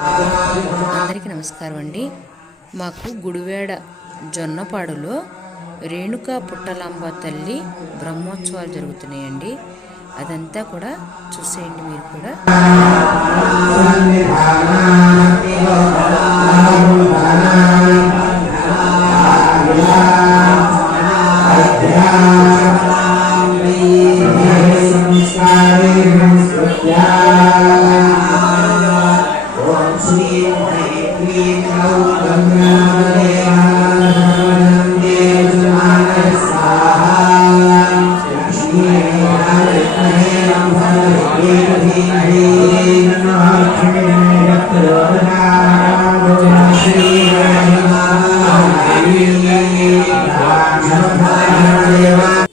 అందరికీ నమస్కారం అండి మాకు గుడివేడ జొన్నపాడులో రేణుకా పుట్టలాంబ తల్లి బ్రహ్మోత్సవాలు జరుగుతున్నాయండి అదంతా కూడా చూసేయండి మీరు కూడా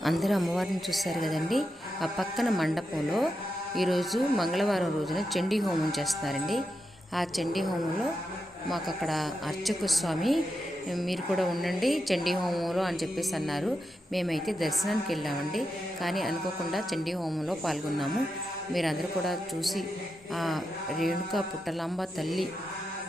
అందరూ అమ్మవారిని చూస్తారు కదండి. ఆ పక్కన మండపంలో ఈరోజు మంగళవారం రోజున చండీ హోమం చేస్తున్నారండి. ఆ చండీ హోమంలో మాకు అక్కడ అర్చకు స్వామి మీరు కూడా ఉండండి చండీ హోమంలో అని చెప్పేసి అన్నారు. మేమైతే దర్శనానికి వెళ్ళామండి. కానీ అనుకోకుండా చండీ హోమంలో పాల్గొన్నాము. మీరందరూ కూడా చూసి ఆ రేణుక పుట్టలాంబ తల్లి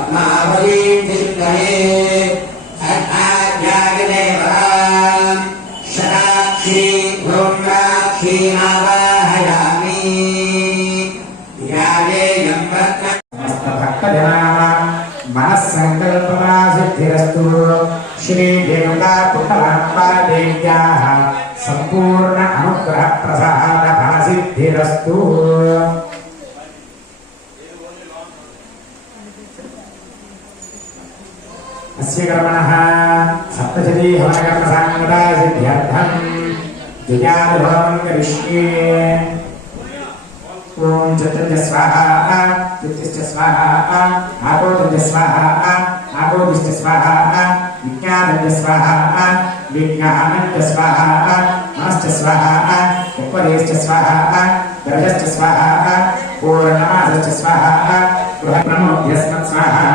पद्मावलीम् दिर्गणे षट्आज्ञागदेवताम् शराक्षी भ्रूम्राक्षी आवाहयामि ध्यायेयम् भक्तजनाः मनःसङ्कल्पना सिद्धिरस्तु श्रीदेवतापुटलाम्बादेव्याः सम्पूर्ण अनुग्रहप्रसादफलसिद्धिरस्तु ప్రసాద ఫలసిద్ధిరస్తు అస్య కర్మణः సప్తశతీ హవనకర్మ సాంగతా సిద్ధ్యర్థం ద్విజానుభవం కరిష్యే ఓం చతుర్జ స్వాహ చతుశ్చ స్వాహ ఆకోతుంజ స్వాహ ఆకోదిశ్చ స్వాహ విజ్ఞానంజ స్వాహ విజ్ఞానంజ స్వాహ మనశ్చ స్వాహ ఉపదేశ్చ స్వాహ बृहन्नमो यस्मत् स्वाहा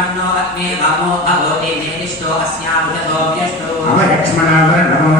अन्नो अग्ने वामो भवति नेनिष्टो अस्याभुजतो व्यष्टो अवयक्ष्मणावर नमो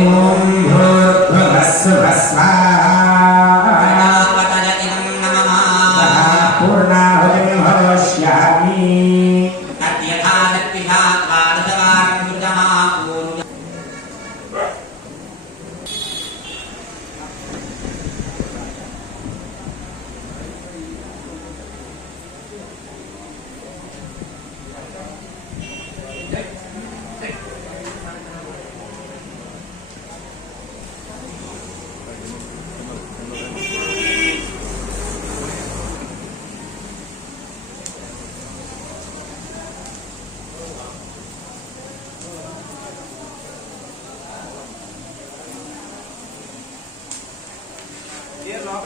ॐ भूर्भुवः सुभः स्वाहा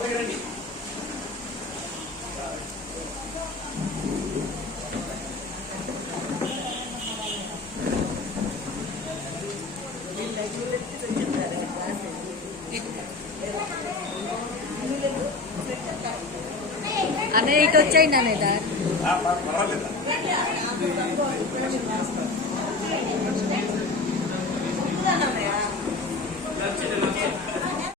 దగ్గరండి అనే ఇటు వచ్చేయండి అనేదా పర్వాలేదా?